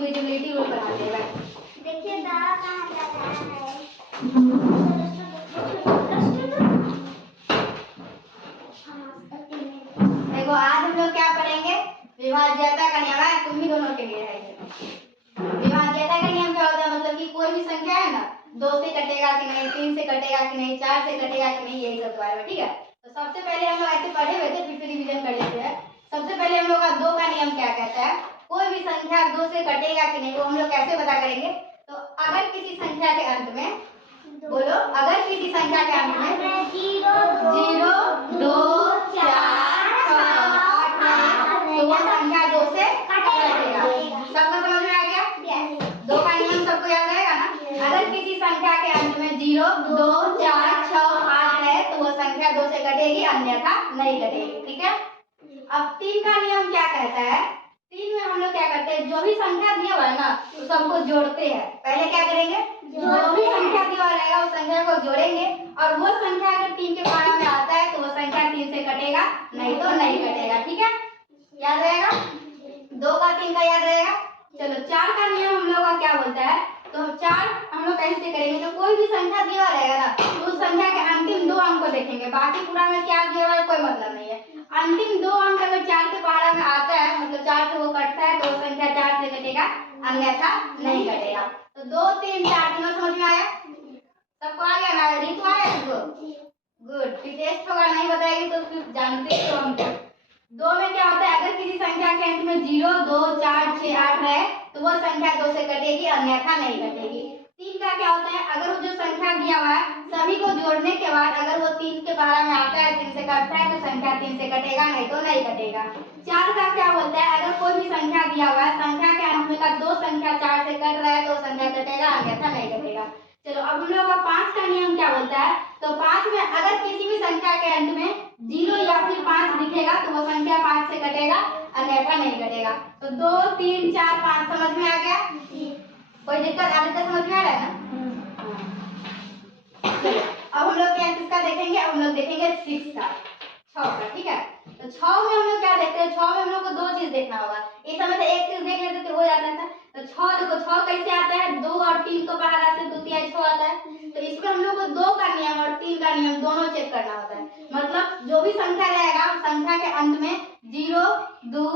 Divisibility rule बनाते हैं। देखिए दावा कहाँ जा रहा है। देखो आज हम लोग क्या पढ़ेंगे, विभाज्यता का नियम है, तुम ही दोनों के लिए है। विभाज्यता का नियम क्या होता है, मतलब कि कोई भी संख्या है ना, 2 से कटेगा कि नहीं, 3 से कटेगा कि नहीं, 4 से कटेगा कि नहीं, यही सब बारे में। ठीक है, तो सबसे पहले हम लोग ऐसे पढ़े हुए थे, फिर से रिवीजन कर लेते हैं। सबसे पहले हम लोग का 2 का नियम क्या कहता है, कोई भी संख्या 2 से कटेगा कि नहीं वो हम लोग कैसे पता करेंगे। तो अगर किसी संख्या के अंत में, बोलो, अगर किसी संख्या के अंत में 0, 2, 4, 6, 8 है तो वो संख्या 2 से कटेगा। सबको समझ में आ गया? 2 का नियम सबको याद रहेगा ना। अगर किसी संख्या के अंत में 0, 2, 4, 6, 8 है तो वो संख्या 2 से कटेगी, अन्यथा नहीं कटेगी। ठीक है, अब 3 का नियम क्या कहता है, 3 में हम लोग क्या करते हैं, जो भी संख्या दिया हुआ है ना तो सबको जोड़ते हैं। पहले क्या करेंगे, जो भी संख्या दिया हुआ रहेगा उस संख्या को जोड़ेंगे, और वो संख्या अगर 3 के पारा में आता है तो वो संख्या 3 से कटेगा, नहीं तो नहीं कटेगा। ठीक है, याद रहेगा, 2 का 3 का याद रहेगा। चलो 4 का नियम हम लोग का क्या बोलता है, तो 4 हम लोग कैसे करेंगे, तो कोई भी संख्या दिया हुआ रहेगा ना तो उस संख्या के अंतिम 2 अंक को देखेंगे, बाकी पूरा में क्या दिया हुआ है कोई मतलब नहीं है। अंतिम 2 अंक अगर 4 के पहाड़ा में आता है, मतलब 4 से वो कटता है तो वो संख्या 4 से कटेगा, अन्यथा नहीं कटेगा। तो 2, 3, 4 तीनों समझ में आया, सबको आ गया ना, रीत आया सबको, गुड। फिर टेस्ट होगा, नहीं बताएगी तो फिर जानते हो हम। 2 में क्या होता है, अगर किसी संख्या के अंत में 0, 2, 4, 6, 8 है तो वो संख्या 2 से कटेगी, अन्यथा नहीं कटेगी। 3 का क्या होता है, अगर वो जो संख्या दिया हुआ है सभी को जोड़ने के बाद अगर वो 3 के पहाड़ा में आता है, 3 से कटता है तो संख्या 3 से कटेगा, नहीं तो नहीं कटेगा। 4 का क्या बोलता है, अगर कोई भी संख्या दिया हुआ है, संख्या के अंत में का 2 संख्या 4 से कट रहा है तो संख्या कटेगा, अन्यथा नहीं कटेगा। चलो अब हम लोग का 5 का नियम क्या बोलता है, तो 5 में अगर किसी भी संख्या के अंत में 0 या फिर 5 दिखेगा तो वो संख्या 5 से कटेगा, अन्यथा नहीं कटेगा। तो 2, 3, 4, 5 समझ में आ गया, कोई दिक्कत अभी तक समझ में आ रहा है ना। अब हम लोग क्या किसका देखेंगे, अब हम लोग देखेंगे 6 का, 6 का। ठीक है, तो 6 में हम लोग क्या देखते हैं, 6 में हम लोग को 2 चीज देखना होगा। इस समय तो एक चीज देख लेते तो हो जाता था। तो 6 देखो, 6 कैसे आता है, 2 और 3 को पहाड़ा से 2 3 6 आता है। तो इसमें हम लोग को 2 का नियम और 3 का नियम दोनों चेक करना होता है। मतलब जो भी संख्या रहेगा संख्या के अंत में 0, 2,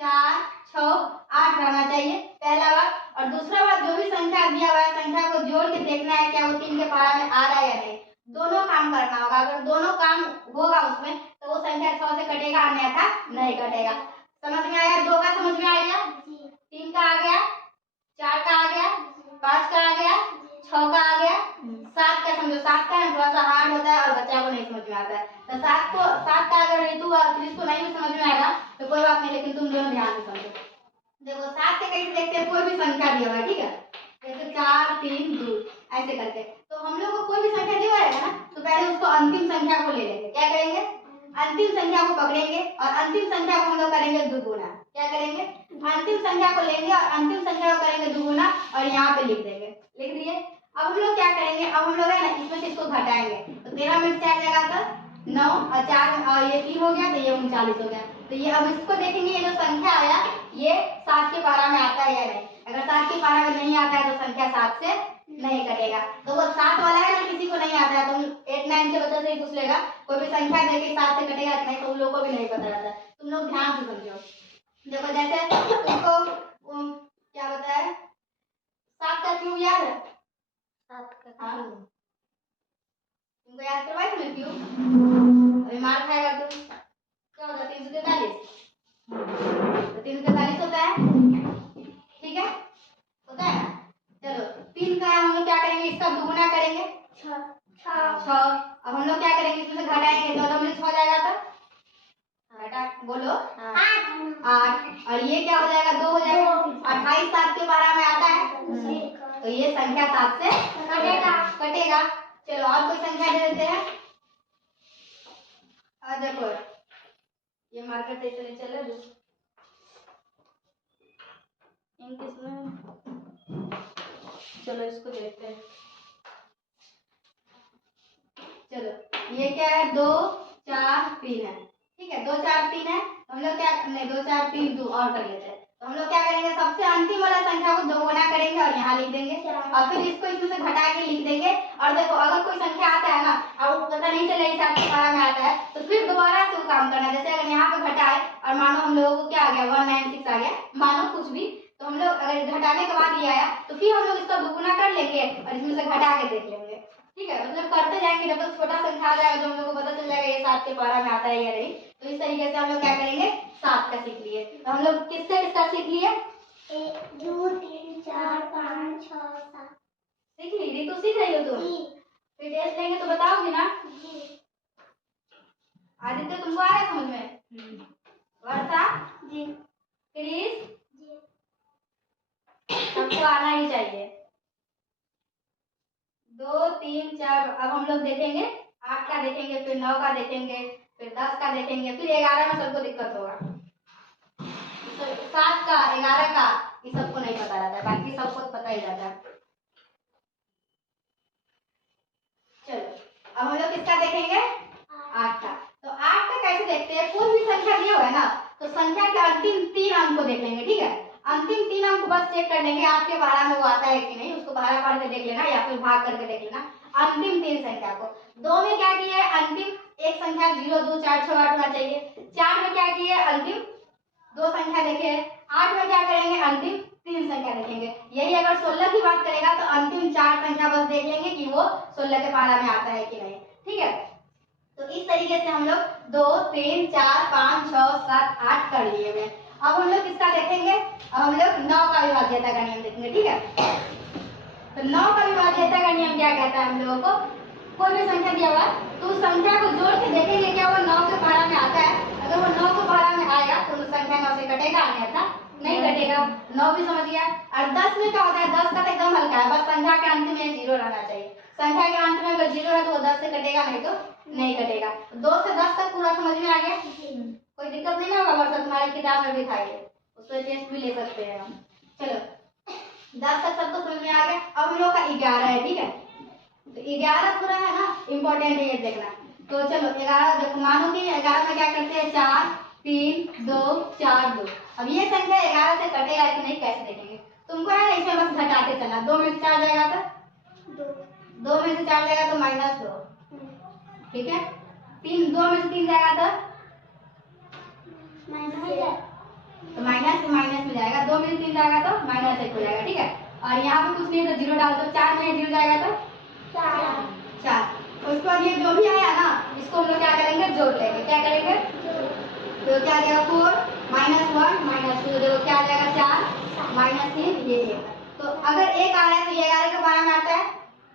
4, 6, 8 रहना चाहिए, पहला बात। और दूसरा बात, जो भी संख्या दिया हुआ है संख्या को जोड़ के देखना है क्या वो 3 के पहाड़ा में आ रहा है या नहीं। दोनों काम करना होगा, अगर दोनों काम होगा उसमें तो वो संख्या 6 से कटेगा, अन्यथा नहीं कटेगा। समझ में आया, 2 का समझ में आ गया, 3 का आ गया, 4 का आ गया, 5 का आ गया, 6 का आ गया, 7 का समझो, 7 का थोड़ा सा हार्ड होता है और बच्चा को नहीं समझ में आता है। तो 7 का अगर ऋतु और क्रिस को नहीं भी समझ में आएगा तो कोई बात नहीं, लेकिन तुम दोनों ध्यान से समझो। देखो 7 से कैसे देखते हैं, कोई भी संख्या दिया हुआ है, ठीक है, जैसे 4, 3, 2 ऐसे करके। तो हम लोग को कोई भी संख्या दिया है ना तो पहले उसको अंतिम संख्या को ले लेंगे, क्या करेंगे, अंतिम संख्या को पकड़ेंगे और अंतिम संख्या को हम लोग करेंगे दुगुना। क्या करेंगे, अंतिम संख्या को लेंगे और अंतिम संख्या को करेंगे दुगुना और यहाँ पे लिख देंगे, लिख दिए। अब हम लोग क्या करेंगे, अब हम लोग है ना इसमें से इसको घटाएंगे, तो 13 में से क्या जाएगा, तो 9 और 4 और ये 3 हो गया तो ये 39 हो गया। तो ये अब इसको देखेंगे, ये जो संख्या आया ये 7 के पारा में आता है या नहीं। अगर 7 के पारा में नहीं आता है तो संख्या 7 से नहीं कटेगा। तो वो 7 वाला है ना, किसी को नहीं आता है तो 8, 9 के बच्चे से ही पूछ लेगा, कोई भी संख्या देके 7 से कटेगा कि नहीं, तो उन लोगों को भी नहीं पता रहता। तुम लोग ध्यान से समझो। देखो जैसे तुमको क्या बताया, 7 का क्यूब याद है, 7 का हाँ तुमको याद करवाई थी क्यूब, अभी मार खाएगा तो क्या होता है, 343, तो 343 होता है, ठीक है, होता है ना। चलो 3 का हम लोग क्या करेंगे, इसका दुगुना करेंगे 6। अब हम लोग क्या करेंगे, इसमें से घटाएंगे, 14 में 6 जाएगा तो घटा, बोलो 8 और ये क्या हो जाएगा, 2 हो जाएगा। 28 7 के बारह में आता है तो ये संख्या 7 से कटेगा। चलो और कोई संख्या दे देते हैं, और देखो ये मार्कर ऐसे नहीं चल रहा, चलो इसको देखते हैं। चलो ये क्या है, 2 4 3 है, ठीक है, 2 4 3 है। तो हम लोग क्या नहीं, 2 4 3 2 और कर लेते हैं। तो हम लोग क्या करेंगे, सबसे अंतिम वाला संख्या को दोगुना करेंगे और यहाँ लिख देंगे और फिर इसको इसमें से घटा के लिख देंगे। और देखो अगर कोई संख्या आता है ना और पता नहीं चले इस आपके पारा में आता है तो फिर दोबारा से वो काम करना। जैसे अगर यहाँ पे घटाए और मानो हम लोगों को क्या आ गया 196 आ गया, मानो कुछ भी, तो हम लोग अगर घटाने के बाद ये आया तो फिर हम लोग इसका दुगुना कर लेंगे और इसमें से घटा के देख लेंगे। ठीक है, मतलब करते जाएंगे जब तक छोटा संख्या आ जाएगा जो हम लोग को पता चल जाएगा ये 7 के पारा में आता है या नहीं। तो इस तरीके से हम लोग क्या करेंगे 7 का सीख लिए। तो हम लोग किससे किसका सीख लिए? 1 2 3 4 5 6 7 सीख ली। रितु सीख रही हो तुम? फिर टेस्ट लेंगे तो बताओगी ना? आदित्य तुमको आ रहा समझ में? वर्षा जी क्रिस जी सबको आना ही चाहिए। 2 3 4 अब हम लोग देखेंगे 8 का देखेंगे, फिर 9 का देखेंगे, फिर 10 का देखेंगे, फिर 11 में सबको दिक्कत होगा। 7 का 11 का ये सबको नहीं पता रहता है, बाकी सबको पता ही रहता है। चलो अब हम लोग किसका देखेंगे? 8 का। तो 8 का कैसे देखते हैं? कोई भी संख्या दिया हुआ है ना तो संख्या के अंतिम 3 अंक को देख लेंगे। ठीक है, अंतिम 3 अंक को बस चेक कर लेंगे आपके पारा में वो आता है कि नहीं, उसको पारा पढ़ के देख लेना या फिर भाग करके देख लेना अंतिम 3 संख्या को। 2 में क्या किया है? अंतिम एक संख्या 0 2 4 6 8 होना चाहिए। 4 में क्या किया है? अंतिम 2 संख्या देखे। 8 में क्या करेंगे? अंतिम 3 संख्या देखेंगे। यही अगर 16 की बात करेगा तो अंतिम 4 संख्या बस देख लेंगे कि वो 16 के पारा में आता है कि नहीं। ठीक है, तो इस तरीके से हम लोग 2 3 4 5 6 7 8 कर लिए हुए। अब हम लोग किसका देखेंगे? अब हम लोग 9 का विभाज्यता का नियम देखेंगे। ठीक है, तो 9 का विभाज्यता का नियम क्या कहता है? हम लोगों को कोई भी संख्या दिया हुआ तो उस संख्या को जोड़ के देखेंगे क्या वो 9 के पारा में आता है। अगर वो 9 के पारा में आएगा तो उस संख्या 9 से कटेगा, अन्यथा नहीं कटेगा। 9 भी समझ गया। और 10 में क्या होता है? 10 का तो एकदम हल्का है, बस संख्या के अंत में 0 रहना चाहिए। संख्या के अंत में अगर 0 है तो वो 10 से कटेगा, नहीं तो नहीं कटेगा। 2 से 10 तक पूरा समझ में आ गया? कोई दिक्कत नहीं होगा? वर्षा तुम्हारी किताब में भी था ये, उससे टेस्ट भी ले सकते हैं हम। चलो 10 तक सबको समझ में आ गया। अब हम लोग का 11 है। ठीक है, तो 11 थोड़ा है ना इम्पोर्टेंट है ये देखना। तो चलो 11 देखो, मानो कि 11 में क्या करते हैं? 4 3 2 4 2। अब ये संख्या 11 से कटेगा कि नहीं कैसे देखेंगे? तुमको है ना इसमें बस घटाते चलना। 2 में से 4 जाएगा तो 2 में से 4 जाएगा तो -2। ठीक है, 2 में से 3 जाएगा तो माइनस में जाएगा। 2 में से 3 जाएगा तो -1 हो जाएगा। ठीक है, और यहाँ पे कुछ नहीं तो 0 डाल दो। 4 में 0 जाएगा तो 4। उसके बाद ये जो भी आया ना इसको हम लोग क्या करेंगे? जोड़ लेंगे। क्या करेंगे? तो क्या आ जाएगा? 4 -1 -2 देखो क्या आ जाएगा? 4 -3 ये 1। तो अगर 1 आ रहा है तो ये 11 के पारा में आता है?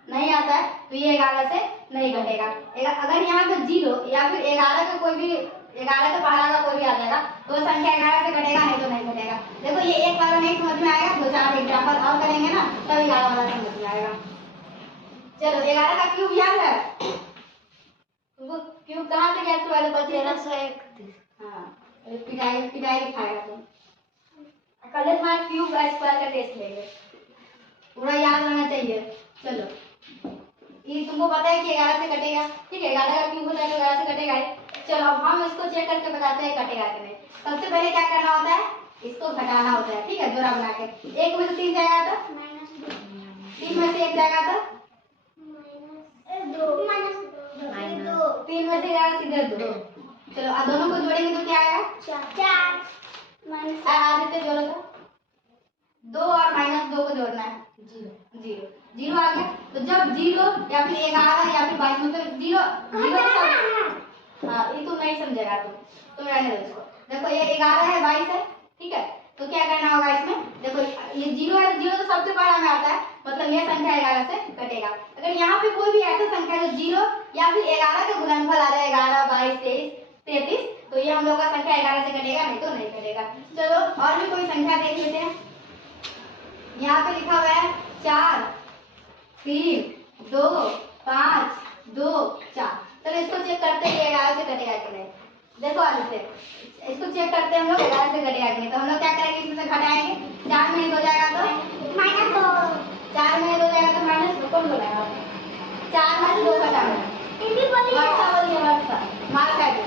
नहीं आता है, तो ये 11 से नहीं घटेगा। अगर यहाँ पे 0 या फिर 11 का कोई भी 11 के पारा का कोई भी आ जाएगा तो संख्या 11 से घटेगा, नहीं तो नहीं घटेगा। देखो ये एक वाला नहीं समझ में आएगा, 2-4 एग्जाम्पल और करेंगे ना तब 11 वाला समझ में आएगा। चलो 11 का क्यूब याद है तुमको? क्यूब कहाँ से गया? 1331। हाँ, पिटाई खाएगा तुम। कल तुम्हारा क्यूब स्क्वायर का टेस्ट लेंगे, पूरा याद रहना चाहिए। चलो ये तुमको पता है कि 11 से कटेगा। ठीक है, 11 का क्यूब होता है तो 11 से कटेगा ही। चलो अब हम इसको चेक करके बताते हैं कटेगा कि नहीं। सबसे पहले क्या करना होता है? इसको घटाना होता है। ठीक है, जोड़ा बना के 1 में से 3 जाएगा तो -2, 3 में से 1 जाएगा तो -2, 3 में से जाएगा सीधे 2। चलो अब दोनों को जोड़ेंगे तो क्या आएगा? 4। आदित्य जोड़ो तो 2 और -2 को जोड़ना है 0 आ गया। तो जब 0 या फिर 11 या फिर 22 मतलब 0 तो हाँ ये तुम नहीं समझेगा, तुम रहने दो इसको। देखो ये 11 है 22 है। ठीक है, तो क्या करना होगा इसमें? देखो ये 0 है, 0 तो सबसे बड़ा में आता है, मतलब ये संख्या 11 से कटेगा। अगर यहाँ पे कोई भी ऐसा संख्या जो 0 या फिर 11 का गुणनफल आ जाए 11 22 23 33 तो ये हम लोग का संख्या 11 से कटेगा, नहीं तो नहीं कटेगा। चलो और भी कोई संख्या देख लेते हैं। यहाँ पे लिखा हुआ है 4 3 2 5 2 4। चलो इसको चेक करते हैं 11 से कटेगा कि नहीं। देखो आदित्य इसको चेक करते हैं हम लोग 11 से कटेगा कि नहीं। तो हम लोग क्या करेंगे? इसमें से घटाएंगे। 4 में 1 हो जाएगा तो -2, 4 में 1 हो जाएगा तो -2। कौन बोलेगा? 4 में 2 घटाना वर्षा बोलिए, वर्षा मार कर दो।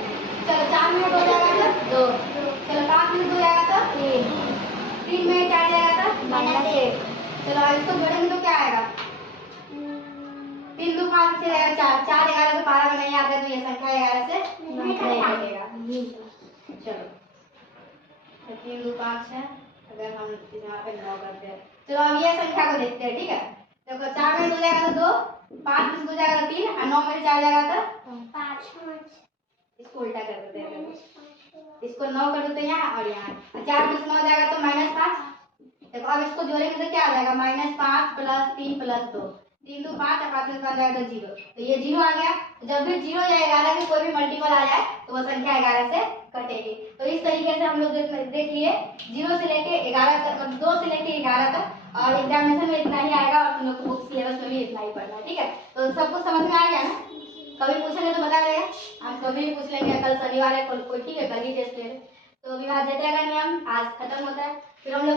चलो 4 में 1 हो जाएगा तो 2। चलो 5 में 2 जाएगा तो 3 में 4 जाएगा तो -1। चलो अब इसको जोड़ेंगे तो क्या आएगा? 3 2 5 से रहेगा 4, 4 11 तो 12 में नहीं आता है, तो ये संख्या 11 से नहीं कटेगा। चलो तो 3 2 5 है, अगर हम यहाँ पे 9 करते हैं। चलो अब ये संख्या को देखते हैं, ठीक है। देखो 4 में 2 जाएगा तो 2, 5 में 2 जाएगा तो 3, और 9 में 4 जाएगा तो 5 इसको उल्टा कर देते हैं। इसको 9 कर देते हैं यहाँ और यहाँ, 4 में 9 जाएगा तो -5। देखो अब इसको जोड़ेंगे तो क्या आ जाएगा? -5 + 3 + 2, 3 2 5 और 5 में 5 जाएगा तो 0, तो ये 0 आ गया। तो जब भी 0 या 11 के कोई भी मल्टीपल आ जाए तो वो संख्या 11 से कटेगी। तो इस तरीके से हम लोग देख लिए 0 से लेके 11 तक, मतलब 2 से लेके 11 तक, और एग्जामिनेशन में इतना ही आएगा और तुम लोग को बुक सिलेबस में भी इतना ही पढ़ना है, ठीक है। तो सब कुछ समझ में आ गया ना? कभी पूछेंगे तो बता देगा, हम कभी भी पूछ लेंगे। कल शनिवार है, कोई ठीक है, कल ही टेस्ट ले। तो विभाज्यता का नियम आज खत्म होता है, फिर हम लोग